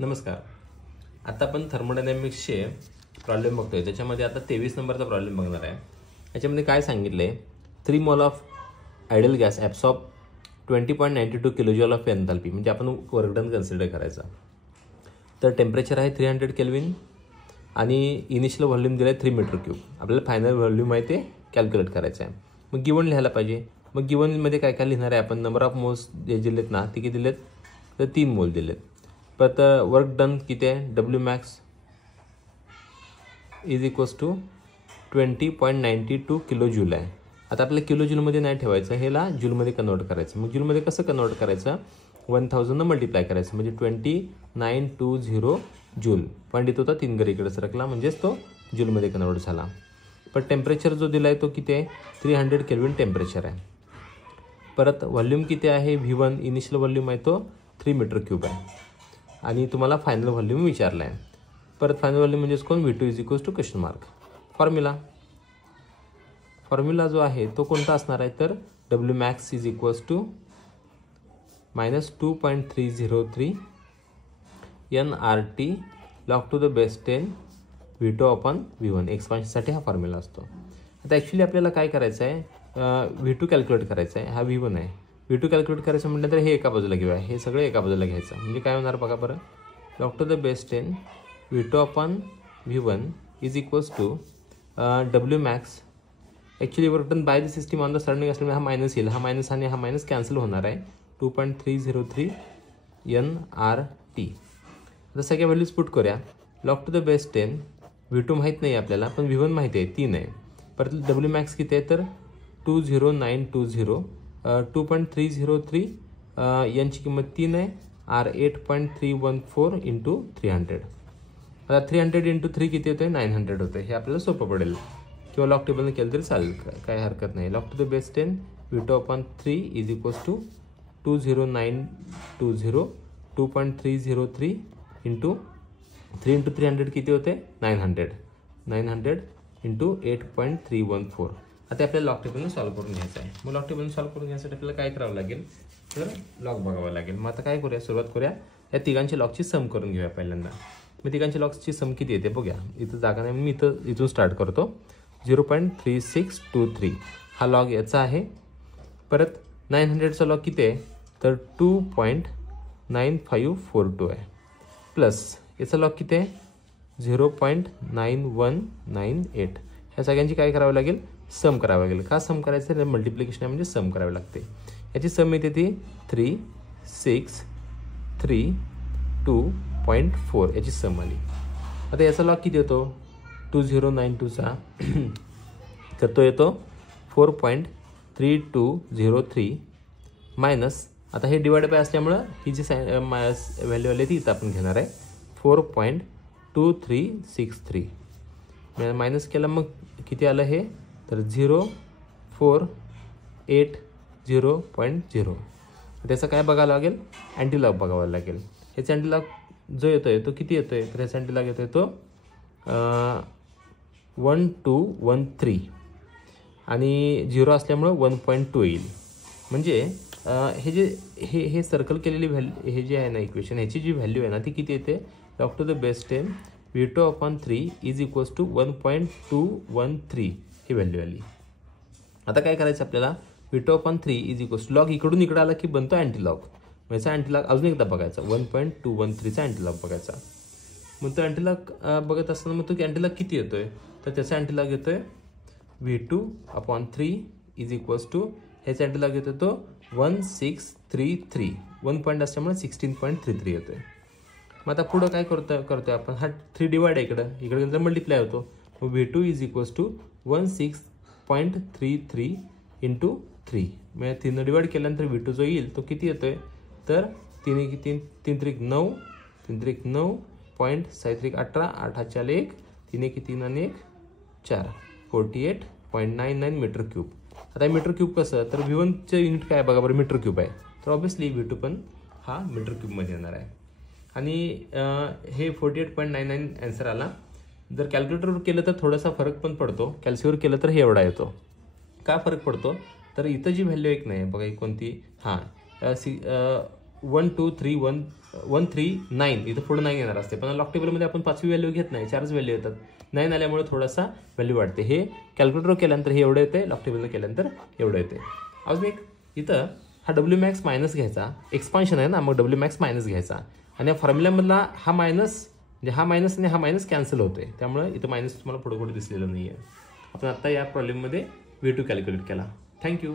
नमस्कार. आता आपण थर्मोडायनॅमिक्सचे प्रॉब्लेम बघतोय. त्याच्यामध्ये आता 23 नंबरचा प्रॉब्लेम बघणार आहे. याच्यामध्ये काय सांगितले, 3 mole of ideal gas absorb 20.92 kilojoule of enthalpy. म्हणजे आपण वर्क डन कन्सिडर करायचा. तर टेम्परेचर आहे 300 केल्विन आणि इनिशियल व्हॉल्यूम दिला आहे 3 मीटर क्यूब. आपल्याला फायनल व्हॉल्यूम आहे ते कॅल्क्युलेट करायचं आहे. मग गिवन लिहायला पाहिजे. मग गिवनमध्ये काय काय लिहिणार आहे आपण, नंबर ऑफ मोल्स जे दिलेत ना ते किती दिलेत, तर 3 मोल दिलेत. परत वर्क डन किती आहे, W max is equals to 20.92 kilo joule आहे. आता आपल्याला किलो जूलमध्ये नाही ठेवायचं, ह्याला जूलमध्ये कन्वर्ट करायचं. मग जूलमध्ये कसं कन्वर्ट करायचं, 1000 मल्टिप्लाय करायचं म्हणजे 2920 जूल. पॉईंट येत होता 3 घरी इकडे सरकला, म्हणजेच तो जूलमध्ये कन्वर्ट झाला. पण टेम्परेचर जो दिला आहे तो किती आहे, 300 केल्विन टेम्परेचर आहे. परत व्हॉल्यूम किती आहे, V1 इनिशियल व्हॉल्यूम आहे तो 3 मीटर क्यूब आहे आणि तुम्हाला फायनल व्हॉल्यूम विचारला आहे. परत फायनल व्हॉल्यूम म्हणजेच कोण, V2 is equals to question mark. Formula जो आहे तो कोणता असणार आहे, तर W max is equals to -2.303 NRT log to the base 10 V2 upon V1. एक्सपान्शनसाठी हा फॉर्म्युला असतो. आता ॲक्च्युली आपल्याला काय करायचं आहे, V2 कॅल्क्युलेट करायचा आहे. हा V1 आहे. V2 कॅल्क्युलेट करायचं म्हटलं तर हे एका बाजूला घेऊया, हे सगळं एका बाजूला घ्यायचं. म्हणजे काय होणार बघा बरं, log to the base 10 V2 upon V1 is equals to W max. Actually work done by the system on the surrounding असल्यामुळे हा मायनस येईल, हा मायनस आणि हा मायनस कॅन्सल होणार आहे. 2.303 NRT. आता सगळ्या व्हॅल्यूज पुट करूया. Log to the base 10 V2 माहीत नाही आपल्याला, पण V1 माहिती आहे 3 आहे. परत डब्ल्यू मॅक्स किती आहे, तर 20920. 2.303 यांची किंमत 3 आहे. R 8.314 into 300. आता 300 इंटू 3 किती होतं, 900 होतं. हे आपल्याला सोपं पडेल किंवा लॉग टेबलने केलं तरी चालेल, काय हरकत नाही. Log to the base 10 V2 upon 3 is equals to 20920. 2.303 into 3 into 300 किती होते, 900 इंटू 8.314. आता आपल्याला लॉग टेबलने सॉल्व करून घ्यायचं आहे. मग लॉग टेबलने सॉल्व करून घ्यायसाठी आपल्याला काय करावं लागेल, तर लॉग बघावं लागेल. मग आता काय करूया, सुरुवात करूया. या तिघांची लॉगची सम करून घेऊया पहिल्यांदा. मग तिघांची लॉगची सम किती येते बघूया. इथं जागा नाही, मी इथून स्टार्ट करतो. 0.3623 हा लॉग याचा आहे. परत 900चा लॉग किती आहे, तर 2.9542 आहे. प्लस याचा लॉग किती आहे, 0.9198. ह्या सगळ्यांची काय करावं लागेल, सम करावं लागेल. का सम करायचं, तर मल्टिप्लिकेशन आहे म्हणजे सम करावे लागते. याची सम येते ती 3632.4 याची सम आली. आता याचा लॉग किती येतो, 2092चा तर तो येतो 4.3203 मायनस. आता हे डिवाइड बाय असल्यामुळं ही जी व्हॅल्यू आली ती इथं आपण घेणार आहे, 4.2363. मायनस केलं मग किती आलं हे, तर 0480.0. त्याचं काय बघावं लागेल, अँटीलॉग बघावं लागेल. ह्याचा अँटीलॉग जो येतो आहे तो किती येतो आहे, तर ह्याचा अँटीलॉग येतो आहे तो 1213 आणि 0 असल्यामुळं 1.2 येईल. म्हणजे हे जे हे सर्कल केलेली व्हॅल्यू, हे जे आहे ना इक्वेशन, ह्याची जी व्हॅल्यू आहे ना ती किती येते, log to the base 10 V2 upon 3 is equals to 1.213 ही व्हॅल्यू आली. आता काय करायचं आपल्याला, V2 upon 3 is equals to log इकडून इकडं आला की बनतो अँटीलॉग. मग याचा अँटीलॉग अजून एकदा बघायचा, 1.213चा अँटीलॉग बघायचा. मग तो अँटीलॉग बघत असताना मग तो अँटीलॉग किती येतोय, तर त्याचा अँटीलॉग येतोय V2 upon 3 is equals to, ह्याचा अँटीलॉग येतो तो 1633. 1 पॉईंट असल्यामुळे 16.33 येतोय. मग आता पुढं काय करतोय आपण, हा 3 डिवाइड आहे इकडे मल्टिप्लाय होतो. मग V2 is equals to 16.33 into 3. म्हणजे 3 डिवाइड केल्यानंतर V2 जो येईल तो किती येतोय, तर 3 त्रिक 9, 3 त्रिक 9, पॉईंट 6 त्रिक 18, 8 4 1, 3 3 आणि 1 4, 48.99 मीटर क्यूब. आता मीटर क्यूब कसं, तर V1चं युनिट काय बघा बरं, मीटर क्यूब आहे. तर ऑब्व्हियसली V2 पण हा मीटर क्यूबमध्ये येणार आहे. आणि हे 48.99 आन्सर आला. जर कॅल्क्युलेटरवर केलं तर थोडासा फरक पण पडतो, कॅल्सीवर केलं तर हे एवढा येतो. का फरक पडतो, तर इथं जी व्हॅल्यू एक नाही बघा, कोणती, हां 1 2 3 1 1 3 9 इथं पुढे 9 येणार असते, पण लॉग टेबलमध्ये आपण 5वी व्हॅल्यू घेत नाही, 4च व्हॅल्यू येतात. 9 आल्यामुळे थोडासा व्हॅल्यू वाढते. हे कॅल्क्युलेटर केल्यानंतर हे एवढं येते, लॉग टेबलला केल्यानंतर एवढं येते. अजून एक इथं हा डब्ल्यू मॅक्स मायनस घ्यायचा, एक्सपान्शन आहे ना, मग डब्ल्यू मॅक्स मायनस घ्यायचा आणि या फॉर्म्युल्यामधला हा मायनस म्हणजे हा मायनस आणि हा मायनस कॅन्सल होते, त्यामुळे इथं मायनस तुम्हाला पुढे दिसलेलं नाही आहे. आपण आता या प्रॉब्लेममध्ये V2 कॅल्क्युलेट केला. थँक्यू.